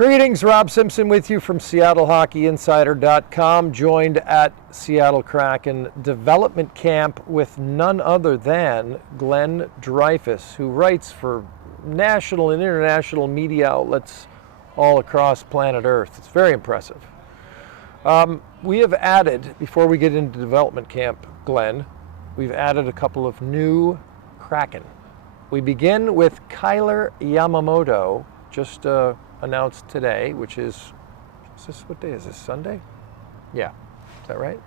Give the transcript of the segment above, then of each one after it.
Greetings, Rob Simpson with you from SeattleHockeyInsider.com, joined at Seattle Kraken Development Camp with none other than Glenn Dreyfuss, who writes for national and international media outlets all across planet Earth. It's very impressive. We have added, before we get into development camp, Glenn, we've added a couple of new Kraken. We begin with Kailer Yamamoto, just announced today, which is this, what day is this, Sunday? Yeah, is that right?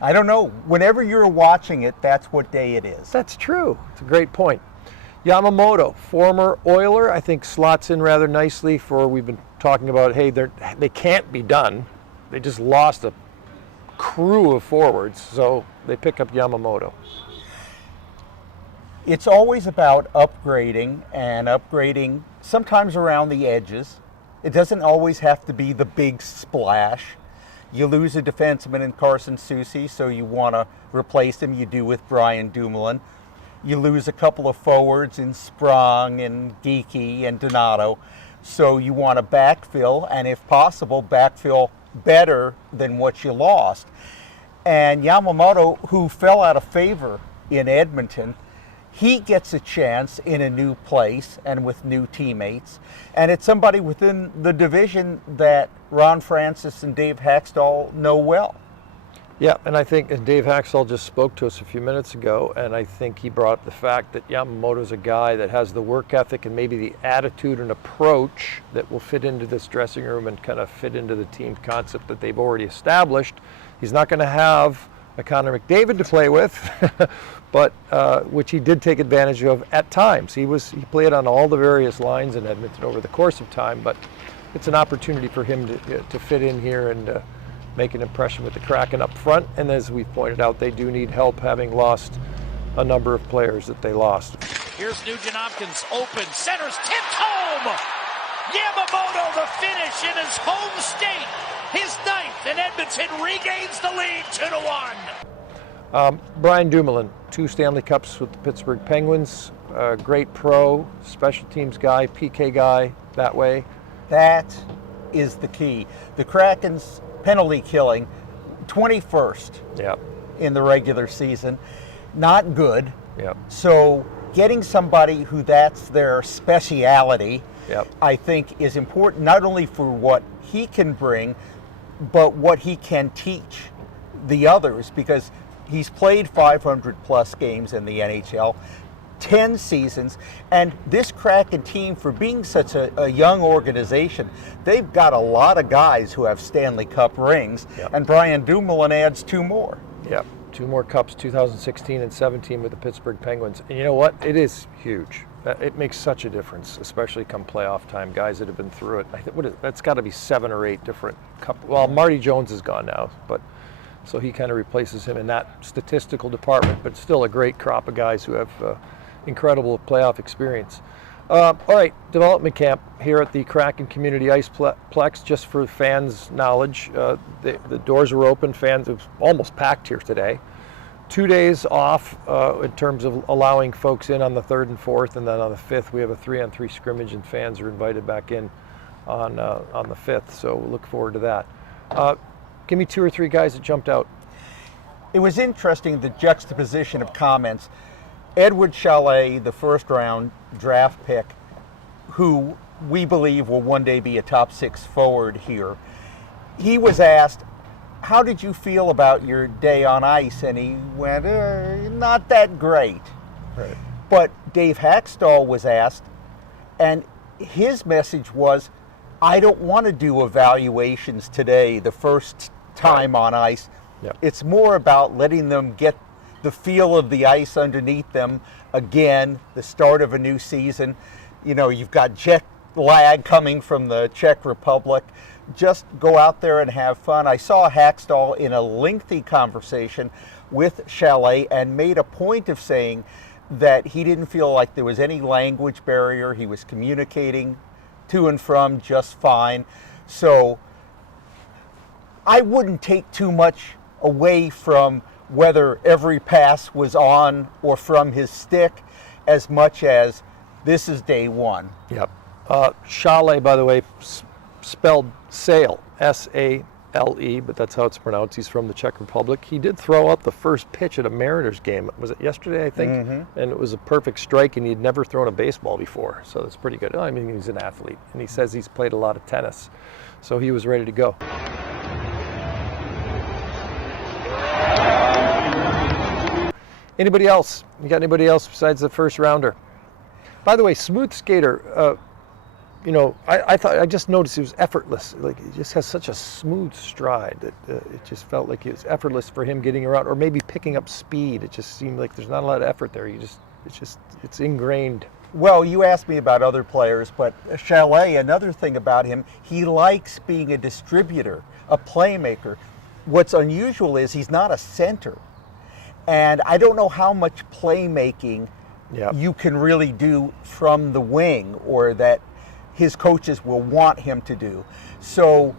I don't know. Whenever you're watching it, that's what day it is. That's true. It's a great point. Yamamoto, former Oiler, I think slots in rather nicely for, we've been talking about, hey, they can't be done. They just lost a crew of forwards, so they pick up Yamamoto. It's always about upgrading and upgrading, sometimes around the edges. It doesn't always have to be the big splash. You lose a defenseman in Carson Soucy, so you want to replace him. You do with Brian Dumoulin. You lose a couple of forwards in Sprong and Geeky and Donato, so you want to backfill, and if possible, backfill better than what you lost. And Yamamoto, who fell out of favor in Edmonton, he gets a chance in a new place and with new teammates. And it's somebody within the division that Ron Francis and Dave Haxtell know well. Yeah, and I think, and Dave Haxtell just spoke to us a few minutes ago, and I think he brought up the fact that Yamamoto's a guy that has the work ethic and maybe the attitude and approach that will fit into this dressing room and kind of fit into the team concept that they've already established. He's not going to have a Connor McDavid to play with, but which he did take advantage of at times. He played on all the various lines in Edmonton over the course of time, but it's an opportunity for him to fit in here and make an impression with the Kraken up front. And as we pointed out, they do need help, having lost a number of players that they lost. Here's Nugent-Hopkins, open, centers, tipped home! Yamamoto the finish in his home state. His ninth, and Edmonton regains the lead 2-1. Brian Dumoulin, 2 Stanley Cups with the Pittsburgh Penguins. Great pro, special teams guy, PK guy that way. That is the key. The Kraken's penalty killing, 21st in the regular season. Not good. Yep. So getting somebody who that's their speciality, I think is important, not only for what he can bring, but what he can teach the others, because he's played 500 plus games in the NHL, 10 seasons, and this Kraken team, for being such a young organization, they've got a lot of guys who have Stanley Cup rings, and Brian Dumoulin adds 2 more. Yep, 2 more cups, 2016 and 17 with the Pittsburgh Penguins. And you know what? It is huge. It makes such a difference, especially come playoff time. Guys that have been through it. I think that's got to be 7 or 8 different cup. Well, Marty Jones is gone now, but so he kind of replaces him in that statistical department. But still a great crop of guys who have incredible playoff experience. All right, development camp here at the Kraken Community Iceplex. Just for fans' knowledge, the doors are open. Fans, it was almost packed here today. 2 days off in terms of allowing folks in on the 3rd and 4th, and then on the 5th we have a 3-on-3 scrimmage, and fans are invited back in on the 5th. So we'll look forward to that. Give me 2 or 3 guys that jumped out. It was interesting, the juxtaposition of comments. Edward Chalet, the first-round draft pick, who we believe will one day be a top 6 forward here, he was asked, how did you feel about your day on ice? And he went, not that great. Right. But Dave Haxtell was asked, and his message was, I don't want to do evaluations today, the first time on ice. Yep. It's more about letting them get the feel of the ice underneath them again, the start of a new season. You know, you've got jet lag coming from the Czech Republic. Just go out there and have fun. I saw Haxtell in a lengthy conversation with Chalet and made a point of saying that he didn't feel like there was any language barrier. He was communicating to and from just fine. So I wouldn't take too much away from whether every pass was on or from his stick as much as this is day one. Yep. Chalet, by the way, spelled Sale, S-A-L-E, but that's how it's pronounced. He's from the Czech Republic. He did throw out the first pitch at a Mariners game. Was it yesterday, I think? And it was a perfect strike, and he'd never thrown a baseball before, so that's pretty good. I mean, he's an athlete, and he says he's played a lot of tennis, so he was ready to go. Anybody else? You got anybody else besides the first rounder? By the way, smooth skater, you know, I just noticed he was effortless. Like, he just has such a smooth stride that it just felt like it was effortless for him getting around, or maybe picking up speed. It just seemed like there's not a lot of effort there. It's ingrained. Well, you asked me about other players, but Chalet, another thing about him, he likes being a distributor, a playmaker. What's unusual is he's not a center. And I don't know how much playmaking you can really do from the wing, or that his coaches will want him to do. So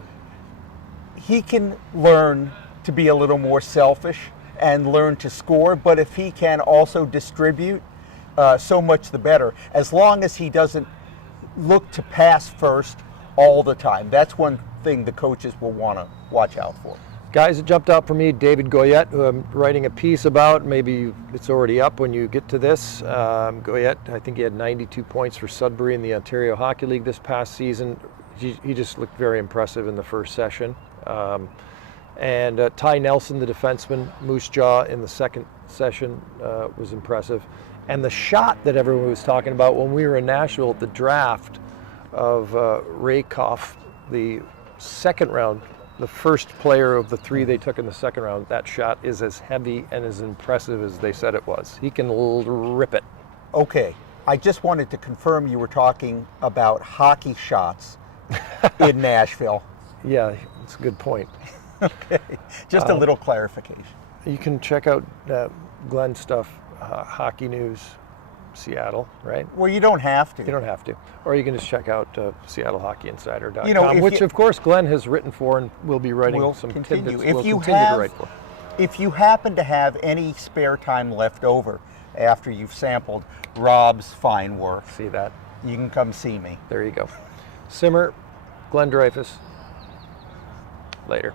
he can learn to be a little more selfish and learn to score, but if he can also distribute, so much the better, as long as he doesn't look to pass first all the time. That's one thing the coaches will want to watch out for. Guys that jumped out for me, David Goyette, who I'm writing a piece about. Maybe it's already up when you get to this. Goyette, I think he had 92 points for Sudbury in the Ontario Hockey League this past season. He just looked very impressive in the first session. And Ty Nelson, the defenseman, Moose Jaw in the second session was impressive. And the shot that everyone was talking about when we were in Nashville at the draft of Rakoff, the second round, the first player of the three they took in the second round, that shot is as heavy and as impressive as they said it was. He can rip it. Okay, I just wanted to confirm you were talking about hockey shots in Nashville. Yeah, it's a good point. Okay, just a little clarification. You can check out Glenn's stuff, Hockey News, Seattle, right? Well, you don't have to. You don't have to. Or you can just check out SeattleHockeyInsider.com, You know, which of course Glenn has written for and will be writing some tidbits. We'll continue to write for. If you happen to have any spare time left over after you've sampled Rob's fine work, See that? you can come see me. There you go. Simmer, Glenn Dreyfuss. Later.